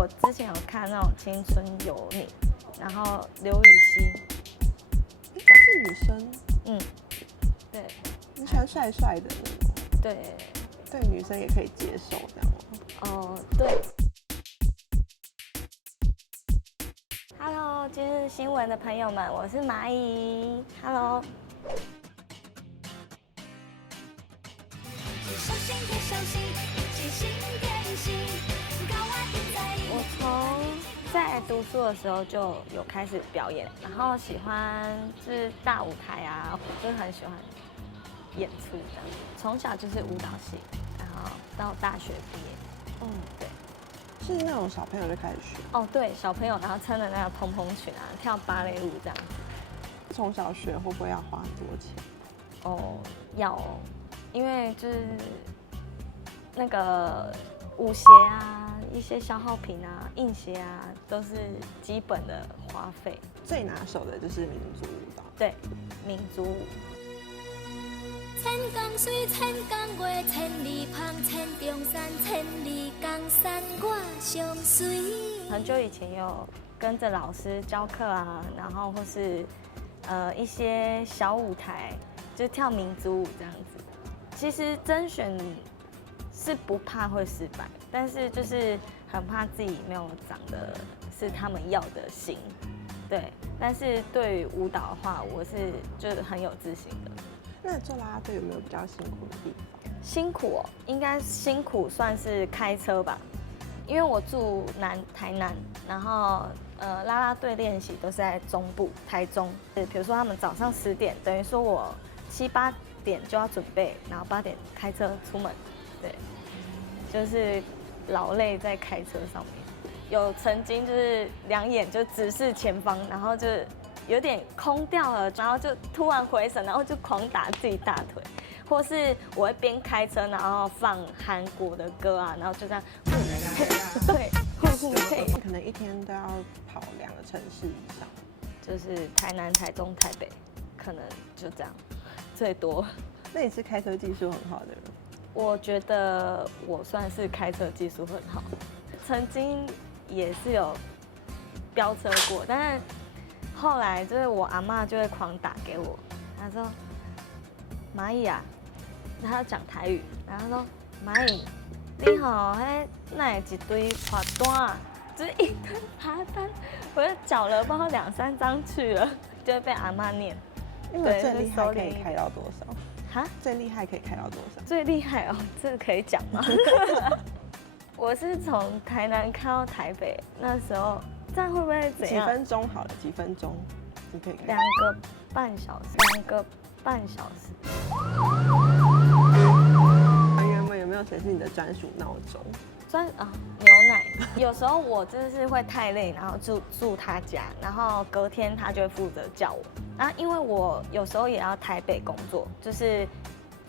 我之前有看那种《青春有你》，然后刘禹锡，是女生，对，你喜欢帅帅的那种，对，对女生也可以接受这样吗？哦，对。Hello， 今日新闻的朋友们，我是蚂蚁。Hello。我从在读书的时候就有开始表演，然后喜欢就是大舞台啊，就是很喜欢演出的。从小就是舞蹈系，然后到大学毕业，对。是那种小朋友就开始学哦，对，小朋友，然后穿的那个蓬蓬裙啊，跳芭蕾舞这样子。从小学会不会要花很多钱？哦，要哦，因为就是那个舞鞋啊，一些消耗品啊，硬鞋啊，都是基本的花费。最拿手的就是民族舞蹈。对，民族舞。千工水，千工月，千里旁，千重山，千里江山我相随。很久以前有跟着老师教课啊，然后或是一些小舞台，就跳民族舞这样子。其实甄选是不怕会失败，但是就是很怕自己没有长得是他们要的型，对。但是对于舞蹈的话，我是就是很有自信的。那做啦啦队有没有比较辛苦的地方？辛苦哦，应该辛苦算是开车吧，因为我住台南，然后啦啦队练习都是在中部台中，比如说他们早上10点，等于说我7、8点就要准备，然后8点开车出门，对，就是劳累在开车上面。有曾经就是2眼就直视前方，然后就有点空掉了，然后就突然回神，然后就狂打自己大腿，或是我会边开车，然后放韩国的歌啊，然后就这样，对，互配，可能一天都要跑2个城市以上。就是台南、台中、台北，可能就这样，最多。那你是开车技术很好的人？我觉得我算是开车技术很好，曾经也是有飙车过，但是后来就是我阿嬷就会狂打给我，她说：“蚂蚁啊，她讲台语，然后说蚂蚁，你好，那一堆罚单啊，就是一堆罚单，我就缴了不知道2、3张去了，就会被阿嬷念。因为最厉害可以开到多少？哈？最厉害可以开到多少？最厉害哦，这个可以讲吗？我是从台南开到台北，那时候这样会不会怎样？几分钟好了，几分钟你可以开。2个半小时，2个半小时。团员们有没有谁是你的专属闹钟？牛奶，有时候我真的是会太累，然后住他家，然后隔天他就会负责叫我。啊，因为我有时候也要台北工作，就是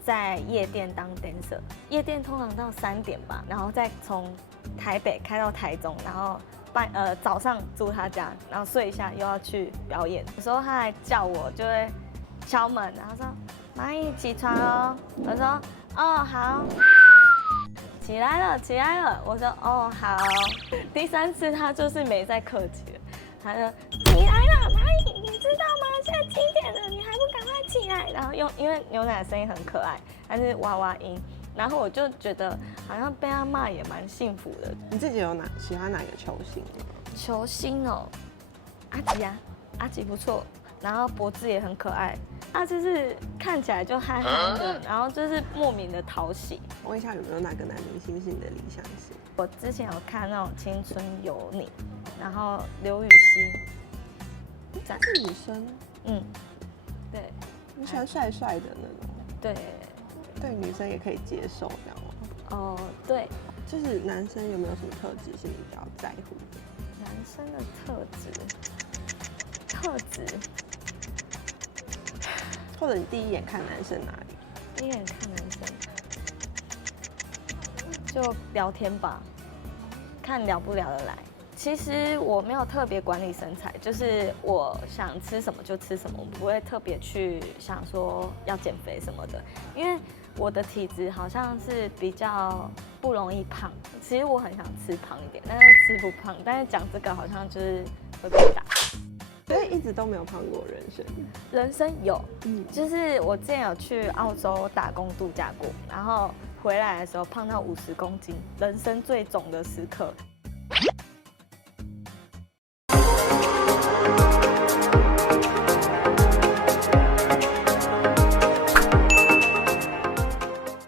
在夜店当 dancer， 夜店通常到3点吧，然后再从台北开到台中，然后早上住他家，然后睡一下又要去表演。有时候他来叫我，就会敲门，然后说：“蚂蚁起床哦。”我说：“哦，好。”起来了，起来了！我说哦好。第3次他就是没再客气了，他说起来了，蚂蚁，你知道吗？现在几点了？你还不赶快起来？然后因为牛奶的声音很可爱，它是娃娃音，然后我就觉得好像被他骂也蛮幸福的。你自己有喜欢哪个球星吗？球星哦，阿吉啊，阿吉不错，然后脖子也很可爱，他就是看起来就憨憨的，然后就是莫名的讨喜。问一下有没有哪个男明星是你的理想型？我之前有看那种《青春有你》，然后刘禹锡，是女生，对，你喜欢帅帅的那种，对，对女生也可以接受这样吗？哦，对，就是男生有没有什么特质是你比较在乎的？男生的特质，或者你第一眼看男生哪里？第一眼看男生，就聊天吧，看聊不聊得来。其实我没有特别管理身材，就是我想吃什么就吃什么，我不会特别去想说要减肥什么的，因为我的体质好像是比较不容易胖。其实我很想吃胖一点，但是吃不胖，但是讲这个好像就是会被打。所以一直都没有胖过人生。人生有，就是我之前有去澳洲打工度假过，然后回来的时候胖到50公斤，人生最肿的时刻。